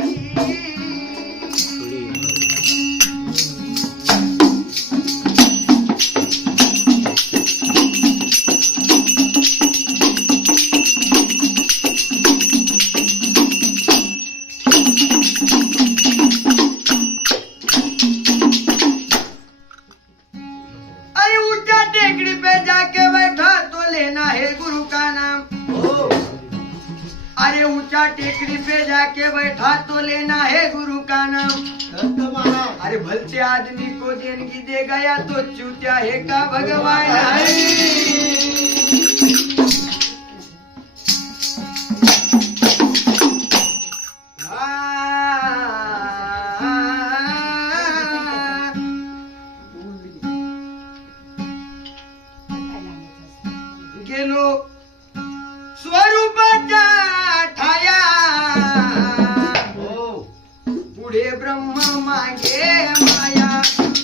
अरे अरे ऊँचा टेकड़ी पे जाके बैठा तो लेना है गुरु का नाम। अरे भलते आदमी को देनगी दे गया तो चूत्या है का भगवान? है। गेलो। स्वरूपाचा માંગે માયા.